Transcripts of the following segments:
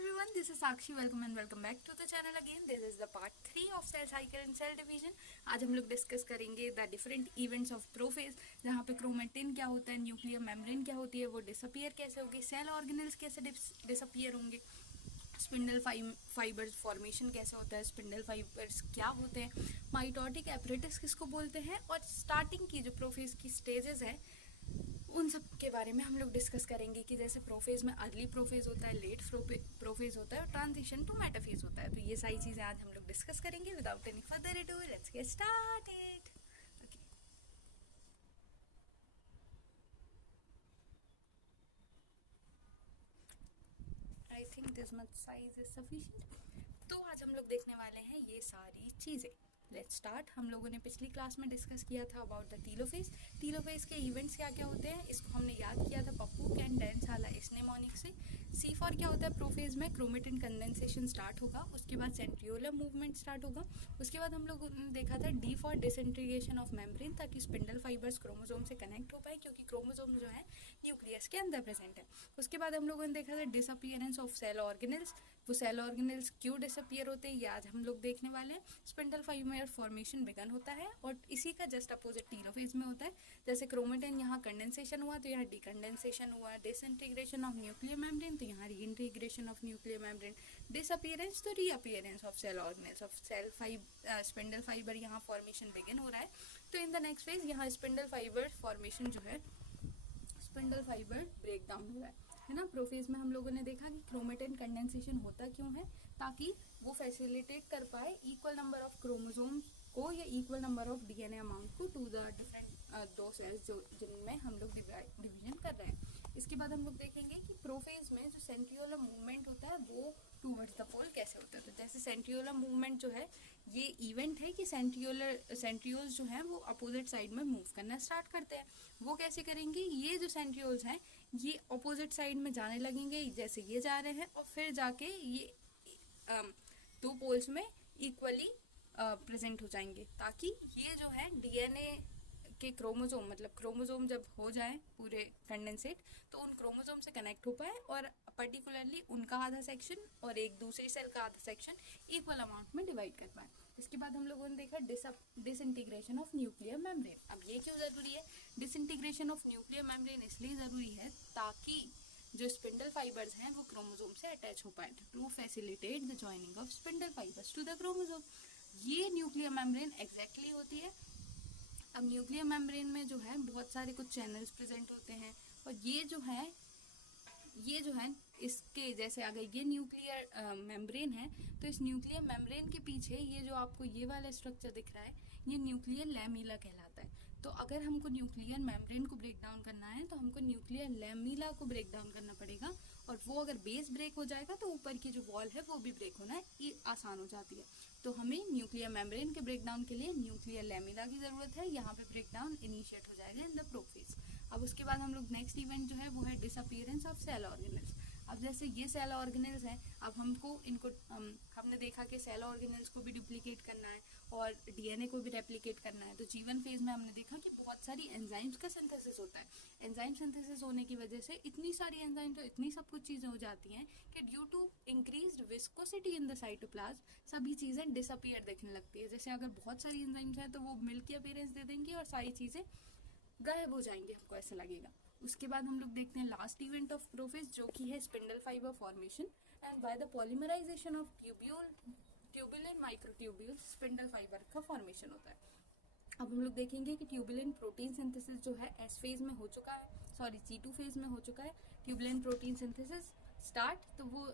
everyone, this is Sakshi. Welcome and welcome back to the channel again. This is the part 3 of cell cycle and cell division. आज हम लोग discuss करेंगे the different events of prophase, जहाँ पे chromatin क्या होता है, nuclear membrane क्या होती है, वो डिसअपियर कैसे होगी, सेल ऑर्गेनेल्स कैसे डिसअपियर होंगे, स्पिंडल फाइबर्स फॉर्मेशन कैसे होता है, स्पिंडल फाइबर्स क्या होते हैं, माइटोटिक एपरेटस किसको बोलते हैं, और स्टार्टिंग की जो प्रोफेज की स्टेजेस है उन सब के बारे में हम लोग डिस्कस करेंगे कि जैसे प्रोफेज में अर्ली प्रोफेज होता है, लेट प्रोफेज होता है और ट्रांजिशन टू मेटाफेज होता है। तो ये सारी चीज़ें आज हम लोग डिस्कस करेंगे। Without any further ado, let's get started. Okay, I think this much size is sufficient. तो आज हम लोग देखने वाले हैं ये सारी चीज़ें। Let's start. हम लोगों ने पिछली क्लास में डिस्कस किया था अबाउट द टीलोफेज। टीलोफेज के इवेंट्स क्या क्या होते हैं इसको हमने याद किया था पप्पू कैन डेंस हाला इसनेमोनिक से। सी फॉर क्या होता है, प्रोफेज में क्रोमेटिन कंडेंसेशन स्टार्ट होगा, उसके बाद सेंट्रियोलर मूवमेंट स्टार्ट होगा, उसके बाद हम लोगों ने देखा था D for disintegration of membrane, ताकि स्पिंडल फाइबर्स क्रोमोसोम से कनेक्ट हो पाए, क्योंकि क्रोमोसोम जो है न्यूक्लियस के अंदर प्रेजेंट है। उसके बाद हम लोगों ने देखा था डिसअपियरेंस ऑफ सेल ऑर्गेनल्स। वो सेल ऑर्गेनल्स क्यों डिसअपियर होते हैं ये आज हम लोग देखने वाले हैं। स्पिंडल फाइबर फॉर्मेशन बिगन होता है और इसी का जस्ट अपोजिट टीलोफेज में होता है। जैसे क्रोमेटिन यहाँ कंडेंसेशन हुआ तो यहाँ डिकंडेंसेशन हुआ, डिसइंटीग्रेशन ऑफ न्यूक्लियर मेम्ब्रेन तो यहाँ reintegration of nuclear membrane, disappearance तो reappearance of cell organelles of spindle fibre यहाँ फॉर्मेशन बिगिन हो रहा है। तो इन द नेक्स्ट फेज यहाँ स्पिंडल फाइबर फॉर्मेशन जो है, स्पिंडल फाइबर ब्रेक डाउन हो रहा है ना। प्रोफेज में हम लोगों ने देखा कि क्रोमेटिन कंडेंसेशन होता क्यों है, ताकि वो फैसिलिटेट कर पाए इक्वल नंबर ऑफ क्रोमोसोम को या equal number of DNA amount को टू द डिफरेंट दो सेल्स जो जिनमें हम लोग डिवीजन कर रहे हैं। इसके बाद हम लोग देखेंगे कि प्रोफेज में जो सेंट्रियोलर मूवमेंट होता है वो टूवर्ड्स द पोल कैसे होता है। तो जैसे सेंट्रियोलर मूवमेंट जो है ये इवेंट है कि सेंट्रियोल्स जो हैं वो अपोजिट साइड में मूव करना स्टार्ट करते हैं। वो कैसे करेंगे, ये जो सेंट्रियोल्स हैं ये अपोजिट साइड में जाने लगेंगे, जैसे ये जा रहे हैं, और फिर जाके ये दो पोल्स में इक्वली प्रेजेंट हो जाएंगे, ताकि ये जो है डीएनए के क्रोमोसोम, मतलब क्रोमोसोम जब हो जाए पूरे कंडेंसेट तो उन क्रोमोसोम से कनेक्ट हो पाए और पर्टिकुलरली उनका आधा सेक्शन और एक दूसरी सेल का आधा सेक्शन इक्वल अमाउंट में डिवाइड कर पाए। इसके बाद हम लोगों ने देखा डिसइंटीग्रेशन ऑफ न्यूक्लियर मेम्ब्रेन। अब ये क्यों ज़रूरी है, डिसइंटीग्रेशन ऑफ न्यूक्लियर मेम्ब्रेन इसलिए ज़रूरी है ताकि जो स्पिंडल फाइबर्स हैं वो क्रोमोसोम से अटैच हो पाए, to facilitate the joining of spindle fibres to the chromosome. ये न्यूक्लियर मेम्ब्रेन एग्जैक्टली होती है। अब न्यूक्लियर मेम्ब्रेन में जो है बहुत सारे कुछ चैनल्स प्रेजेंट होते हैं, और ये जो है इसके जैसे अगर ये न्यूक्लियर मेम्ब्रेन है तो इस न्यूक्लियर मेम्ब्रेन के पीछे ये जो आपको ये वाला स्ट्रक्चर दिख रहा है ये न्यूक्लियर लैमिला कहलाता है। तो अगर हमको न्यूक्लियर मेम्ब्रेन को ब्रेक डाउन करना है तो हमको न्यूक्लियर लैमिला को ब्रेक डाउन करना पड़ेगा, और वो अगर बेस ब्रेक हो जाएगा तो ऊपर की जो वॉल है वो भी ब्रेक होना आसान हो जाती है। तो हमें न्यूक्लियर मेम्ब्रेन के ब्रेक डाउन के लिए न्यूक्लियर लैमिला की ज़रूरत है। यहाँ पे ब्रेक डाउन इनिशिएट हो जाएगा इन द प्रोफेज। अब उसके बाद हम लोग नेक्स्ट इवेंट जो है वो है डिसअपियरेंस ऑफ सेल ऑर्गेनल्स। अब जैसे ये सेल ऑर्गेनल्स हैं, अब हमने देखा कि सेल ऑर्गेनल्स को भी डुप्लीकेट करना है और डीएनए को भी रेप्लिकेट करना है। तो जीवन फेज में हमने देखा कि बहुत सारी एंजाइम्स का सिंथेसिस होता है। एंजाइम सिंथेसिस होने की वजह से इतनी सारी एंजाइम तो इतनी सब कुछ चीज़ें हो जाती हैं कि due to increased viscosity in the cytoplasm सभी चीज़ें डिसअपियर दिखने लगती है। जैसे अगर बहुत सारी एंजाइम्स हैं तो वो मिल्क की अपीयरेंस दे देंगी और सारी चीज़ें गायब हो जाएंगे, हमको ऐसा लगेगा। उसके बाद हम लोग देखते हैं लास्ट इवेंट ऑफ प्रोफेज जो कि है spindle fibre formation, and by the polymerisation of tubulin microtubules spindle fibre का फॉर्मेशन होता है। अब हम लोग देखेंगे कि ट्यूबुलिन प्रोटीन सिंथेसिस जो है एस फेज में हो चुका है, G2 फेज में हो चुका है। ट्यूबुलिन प्रोटीन सिंथेसिस स्टार्ट, तो वो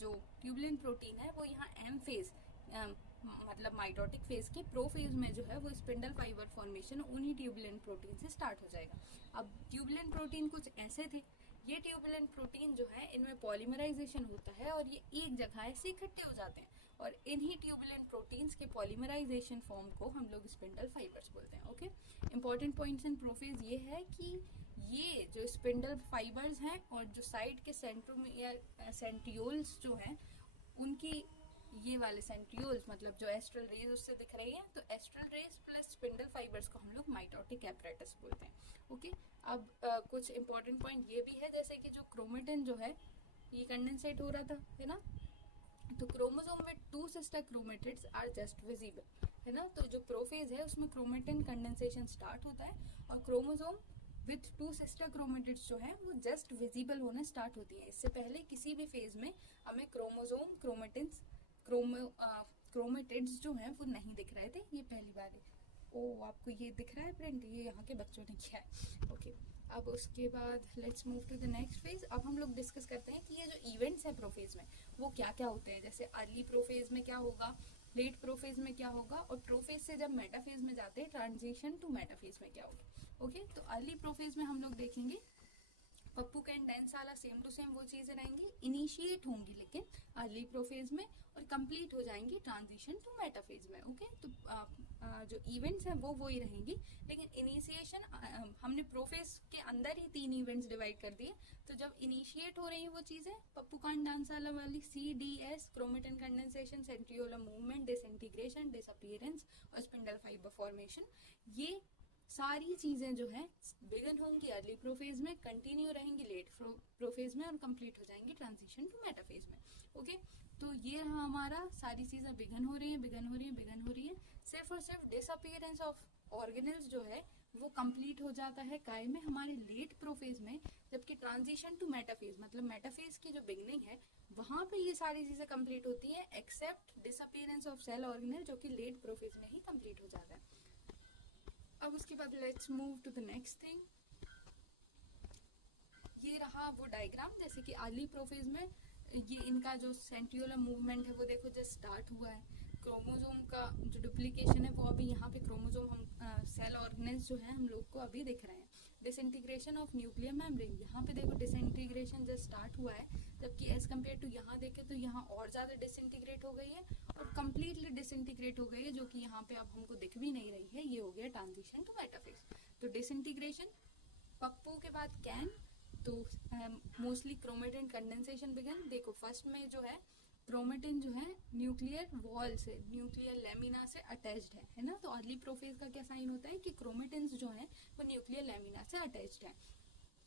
जो ट्यूबुलिन प्रोटीन है वो यहाँ एम फेज मतलब माइटोटिक फेज के प्रो फेज में जो है वो स्पिंडल फाइबर फॉर्मेशन उन्हीं ट्यूबुलिन प्रोटीन से स्टार्ट हो जाएगा। अब ट्यूबुलिन प्रोटीन कुछ ऐसे थे, ये ट्यूबुलिन प्रोटीन जो है इनमें पॉलीमराइजेशन होता है और ये एक जगह ऐसे इकट्ठे हो जाते हैं, और इन्हीं ट्यूबुलिन प्रोटीन्स के पॉलीमराइजेशन फॉर्म को हम लोग स्पिंडल फाइबर्स बोलते हैं। Okay, important points in prophase ये है कि ये जो स्पिंडल फाइबर्स हैं और जो साइड के सेंट्रियोल्स जो हैं उनकी ये वाले सेंट्रियोल्स मतलब जो एस्ट्रल रेज उससे दिख रही है, तो astral rays plus spindle fibres को हम लोग माइटोटिक एपरेटस बोलते हैं। ओके, अब कुछ इंपॉर्टेंट पॉइंट ये भी है जैसे कि जो क्रोमेटिन जो है ये कंडेंसेट हो रहा था, है ना। तो chromosome with 2 sister chromatids are just visible, है ना। तो जो प्रोफेज है उसमें क्रोमेटिन कंडेंसेशन स्टार्ट होता है और क्रोमोसोम विथ 2 सिस्टर क्रोमेटिड्स जो है वो जस्ट विजिबल होना स्टार्ट होती है। इससे पहले किसी भी फेज में हमें क्रोमोसोम क्रोमेटिड्स जो हैं वो नहीं दिख रहे थे, ये पहली बार है। ओ आपको ये दिख रहा है प्रिंट, ये यहाँ के बच्चों ने किया है, ओके। अब उसके बाद let's move to the next phase. अब हम लोग डिस्कस करते हैं कि ये जो इवेंट्स है प्रोफेज में वो क्या क्या होते हैं। जैसे अर्ली प्रोफेज में क्या होगा, लेट प्रोफेज में क्या होगा, और प्रोफेज से जब मेटाफेज में जाते हैं ट्रांजिशन टू मेटाफेज में क्या होगा। ओके, तो अर्ली प्रोफेज में हम लोग देखेंगे पप्पू कैन डांस वाला सेम टू सेम वो चीजें रहेंगी, इनिशिएट होंगी लेकिन अर्ली प्रोफेज में और कंप्लीट हो जाएंगी ट्रांजिशन टू मेटाफेज में। ओके, तो जो इवेंट्स हैं वो ही रहेंगी, लेकिन इनिशिएशन हमने प्रोफेज के अंदर ही 3 इवेंट्स डिवाइड कर दिए। तो जब इनिशिएट हो रही है वो चीजें पप्पू कैन डांस वाला वाली CDS, chromatin condensation, centriolar movement, disintegration, disappearance और स्पिंडल फाइबर फॉर्मेशन, ये सारी चीजें जो है बिगन होंगी अर्ली प्रोफेज में, कंटिन्यू रहेंगी लेट प्रोफेज में और कंप्लीट हो जाएंगी ट्रांजिशन टू मेटाफेज में। ओके, तो ये हमारा सारी चीजें बिगन हो रही है। सिर्फ और सिर्फ डिसअपीयरेंस ऑफ ऑर्गेनल्स जो है वो कंप्लीट हो जाता है काय में, हमारे लेट प्रोफेज में, जबकि ट्रांजिशन टू मेटाफेज मतलब मेटाफेज की जो बिगनिंग है वहां पे ये सारी चीजें कंप्लीट होती है except disappearance of cell organelle जो कि लेट प्रोफेज में ही कंप्लीट हो जाता है। अब उसके बाद let's move to the next thing. ये रहा वो डायग्राम, जैसे कि अर्ली प्रोफेज में ये इनका जो सेंट्रियोलर मूवमेंट है वो देखो जस्ट स्टार्ट हुआ है। क्रोमोसोम का जो डुप्लीकेशन है वो अभी यहाँ पे क्रोमोसोम हम सेल ऑर्गेनेल्स जो है हम लोग को अभी दिख रहे हैं। डिसइंटीग्रेशन ऑफ न्यूक्लियर मेम्ब्रेन, यहाँ पे देखो डिसइंटीग्रेशन जस्ट स्टार्ट हुआ है, जबकि एज कम्पेयर टू यहाँ देखें तो यहाँ और ज़्यादा डिसइंटीग्रेट हो गई है और कम्प्लीटली डिसइंटीग्रेट हो गई है, जो कि यहाँ पे अब हमको दिख भी नहीं रही है। ये हो गया ट्रांजिशन टू मेटाफेज। तो डिसइंटीग्रेशन पप्पू के बाद कैन, तो मोस्टली क्रोमेटिन कंडेंसेशन बिगन। देखो फर्स्ट में जो है क्रोमेटिन जो है न्यूक्लियर वॉल से, न्यूक्लियर लेमिना से अटैच्ड है ना। तो अर्ली प्रोफेज का क्या साइन होता है कि क्रोमेटिन्स जो है वो न्यूक्लियर लेमिना से अटैच्ड है।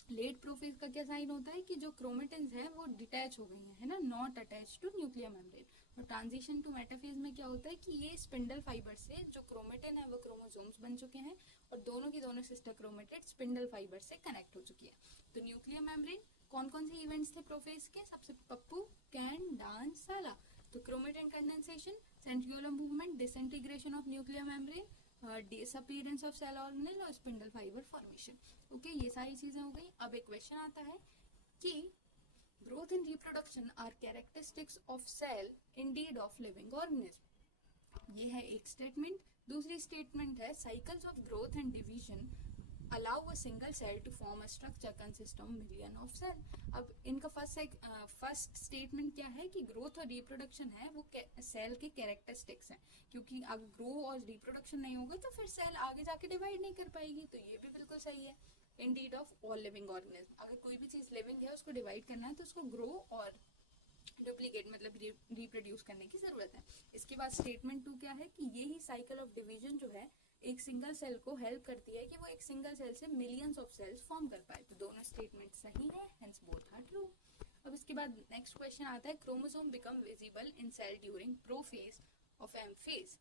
लेट प्रोफेज का क्या साइन होता है कि जो क्रोमेटिन्स है वो डिटैच हो गई है ना, not attach to nuclear membrane. और ट्रांजिशन टू मेटाफेज में क्या होता है कि ये स्पिंडल फाइबर से जो क्रोमेटिन है वो क्रोमोसोम्स बन चुके हैं और दोनों की दोनों सिस्टर क्रोमेटिड स्पिंडल फाइबर से कनेक्ट हो चुकी है। तो न्यूक्लियर मेम्ब्रेन कौन कौन से इवेंट्स थे प्रोफेज के, सबसे पप्पू कैन डांस साला, तो chromatin condensation, centriolar movement, disintegration of nuclear membrane, disappearance of cell organelle और स्पिंडल फाइबर फॉर्मेशन। ओके, ये सारी चीजें हो गई। अब एक क्वेश्चन आता है कि growth and reproduction are characteristics of cell indeed of living organism. ये है एक स्टेटमेंट। दूसरी स्टेटमेंट है cycles of growth and division allow a single cell to form a structure consist of million of cell। अब इनका first statement क्या है कि ग्रोथ और रिप्रोडक्शन है वो सेल के कैरेक्टरिस्टिक्स हैं, क्योंकि अगर ग्रो और रिप्रोडक्शन नहीं होगा तो फिर सेल आगे जाके डिवाइड नहीं कर पाएगी। तो ये भी बिल्कुल सही है। Indeed of all living organism, अगर कोई भी चीज लिविंग है उसको डिवाइड करना है तो उसको ग्रो और डुप्लीकेट मतलब रिप्रोड्यूस करने की जरूरत है। इसके बाद स्टेटमेंट 2 क्या है कि यही साइकिल ऑफ डिवीजन जो है एक सिंगल सेल को हेल्प करती है कि वो एक सिंगल सेल से मिलियंस ऑफ सेल्स फॉर्म कर पाए। तो दोनों स्टेटमेंट सही है, हेंस बोथ आर ट्रू। अब इसके बाद नेक्स्ट क्वेश्चन आता है chromosome become visible in cell during prophase of M phase.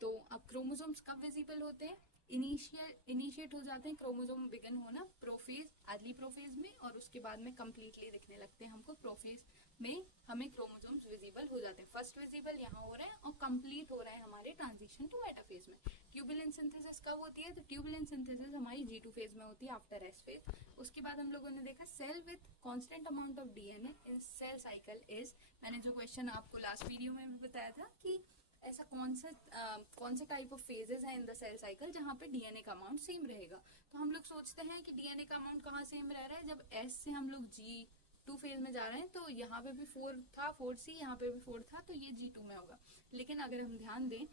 तो अब क्रोमोसोम्स कब विजिबल होते हैं, इनिशिएट हो जाते हैं क्रोमोसोम बिगन होना प्रोफेज अर्ली प्रोफेज में, और उसके बाद में कंप्लीटली दिखने लगते हैं हमको प्रोफेज में, हमें क्रोमोसोम्स विजिबल हो जाते हैं। फर्स्ट विजिबल यहाँ हो रहे हैं और कंप्लीट हो रहे हैं हमारे ट्रांजिशन टू मेटाफेज में। ट्यूबुलेंट सिंथेसिस कब होती है, तो ट्यूबुलेंट सिंथेसिस हमारी G2 फेज में होती है आफ्टर एस फेज। उसके बाद हम लोगों ने देखा cell with constant amount of DNA in cell cycle is, मैंने जो क्वेश्चन आपको लास्ट वीडियो में भी बताया था कि ऐसा कौन से टाइप ऑफ फेजेस हैं इन द सेल साइकिल जहाँ पे DNA का अमाउंट सेम रहेगा। तो हम लोग सोचते हैं कि DNA का अमाउंट कहाँ सेम रह रहा है, जब S से हम लोग G2 फेज में जा रहे हैं तो यहाँ पे भी 4 था, 4C यहाँ पे भी 4 था, तो ये G2 में होगा। लेकिन अगर हम ध्यान दें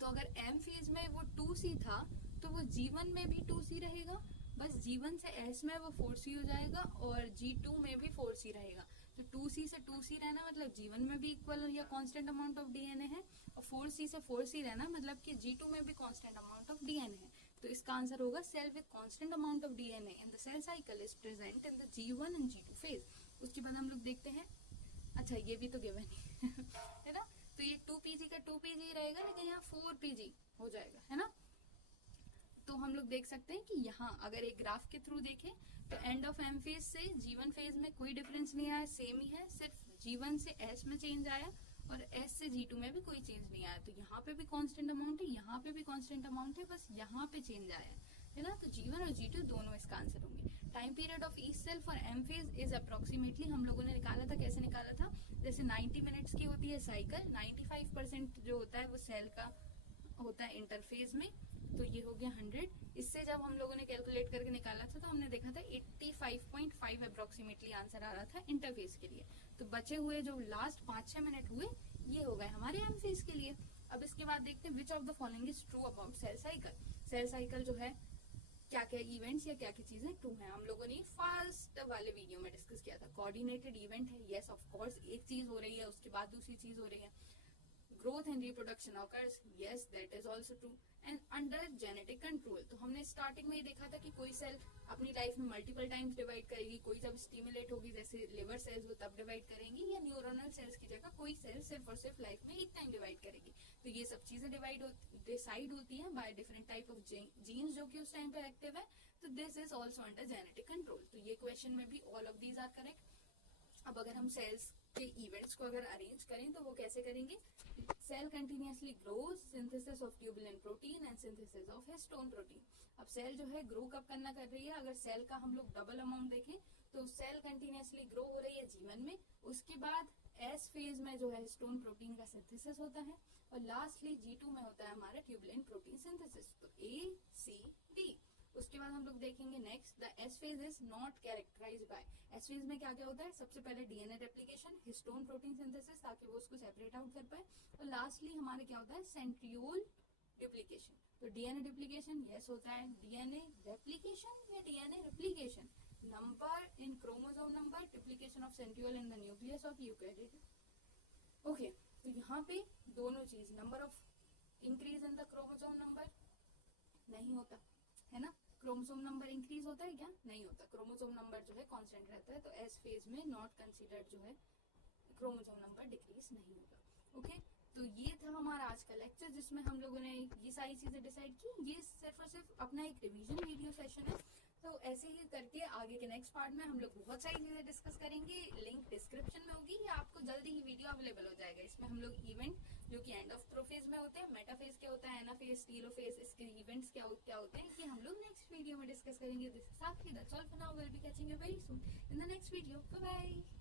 तो अगर M फेज में वो 2C था तो वो G1 में भी 2C रहेगा, बस G1 से S में वो 4C हो जाएगा और G2 में भी 4C रहेगा। तो 2C से 2C रहना मतलब G1 में भी इक्वल या कांस्टेंट अमाउंट ऑफ DNA है, और 4C से 4C रहना मतलब कि G2 में भी कांस्टेंट अमाउंट ऑफ DNA है। तो इसका आंसर होगा cell with constant amount of DNA in the cell cycle is present in the G1 and G2 phase. उसके बाद हम लोग देखते हैं, अच्छा ये भी तो गिवन है ना, तो ये 2 pg का 2 pg रहेगा, लेकिन यहाँ 4 pg हो जाएगा, है ना। तो हम लोग देख सकते हैं कि यहाँ अगर एक ग्राफ के थ्रू देखें तो एंड ऑफ एम फेज से G1 फेज में कोई डिफरेंस नहीं आया, सेम ही है, सिर्फ G1 से S में चेंज आया और S से G2 में भी कोई चेंज नहीं आया। तो यहाँ पे भी कांस्टेंट अमाउंट है, यहाँ पे भी कांस्टेंट अमाउंट है, बस यहाँ पे चेंज आया है ना। तो G1 और G2 दोनों इसका आंसर होंगे। Time period of each cell for M phase is approximately, हम लोगों ने निकाला था, कैसे निकाला था, जैसे 90 मिनट्स की होती है साइकिल, 95% जो होता है वो सेल का होता है इंटरफेज में, तो ये हो गया 100। इससे जब हम लोगों ने कैलकुलेट करके निकाला था तो हमने देखा था 85.5 अप्रोक्सीमेटली आंसर आ रहा था इंटरफेस के लिए। तो बचे हुए जो लास्ट 5-6 मिनट हुए ये हो गए हमारे एम फेज के लिए। अब इसके बाद देखते हैं which of the following is true about cell cycle. Cell cycle जो है क्या क्या इवेंट्स या क्या क्या चीजें ट्रू है, हम लोगों ने फर्स्ट वाले वीडियो में डिस्कस किया था। कोऑर्डिनेटेड इवेंट है, यस ऑफ कोर्स, एक चीज हो रही है उसके बाद दूसरी चीज हो रही है। Growth and reproduction occurs, yes that is also true, and under genetic control. तो हमने स्टार्टिंग में ही देखा था कि कोई सेल अपनी लाइफ में मल्टीपल टाइम्स डिवाइड करेगी, कोई जब स्टिमुलेट होगी जैसे लिवर सेल्स वो तब डिवाइड करेंगी, या न्यूरोनल सेल्स की जगह कोई सेल सिर्फ और सिर्फ लाइफ में एक टाइम डिवाइड करेगी। तो ये सब चीजें डिसाइड होती हैं by different type of genes जो कि उस टाइम पे एक्टिव है। तो this is also under genetic control. तो ये क्वेश्चन में भी all of these are correct. अब अगर हम सेल्स के इवेंट्स को अगर अरेंज करें तो वो कैसे करेंगे, cell continuously grows, synthesis of tubulin protein and synthesis of histone protein. अब सेल जो है ग्रो कब करना कर रही है, अगर सेल का हम लोग डबल अमाउंट देखें तो सेल कंटिन्यूअसली ग्रो हो रही है G1 में, उसके बाद S फेज में जो है हिस्टोन प्रोटीन का सिंथेसिस होता है, और लास्टली G2 में होता है हमारा ट्यूबुलिन प्रोटीन सिंथेसिस। तो A C D। उसके बाद हम लोग देखेंगे next, the S phase is not characterized by. S phase में क्या क्या होता है, सबसे पहले DNA replication, histone protein synthesis ताकि वो उसको सेपरेट आउट कर पाए, और लास्टली हमारे क्या होता है, सेंट्रियोल डुप्लीकेशन। तो डीएनए डुप्लीकेशन यस होता है, डीएनए रेप्लिकेशन या DNA replication, number in chromosome number, duplication of centriole in the nucleus of eukaryote. Okay, तो यहाँ पे दोनों चीज, number of increase in the chromosome number नहीं होता है ना, क्रोमोसोम नंबर इंक्रीज होता है क्या, नहीं होता, क्रोमोसोम नंबर जो है कांस्टेंट रहता है। तो एस फेज में नॉट कंसीडर्ड जो है क्रोमोसोम नंबर डिक्रीज नहीं होगा। ओके, तो ये था हमारा आज का लेक्चर जिसमें हम लोगों ने ये सारी चीजें डिसाइड की। ये सिर्फ और सिर्फ अपना एक रिवीजन वीडियो सेशन है, तो ऐसे ही करके आगे के नेक्स्ट पार्ट में हम लोग बहुत सारी चीजें डिस्कस करेंगे। लिंक डिस्क्रिप्शन में होगी या आपको जल्दी ही वीडियो अवेलेबल हो जाएगा। इसमें हम लोग इवेंट जो कि एंड ऑफ प्रोफेज में होते हैं, मेटाफेज क्या होता है, एनाफेज, टीलोफेज, इसके इवेंट्स क्या होते हैं, ये हम लोग नेक्स्ट वीडियो में डिस्कस करेंगे। This is Sakshi, that's all for now, will be catching you very soon in the next video. Bye bye.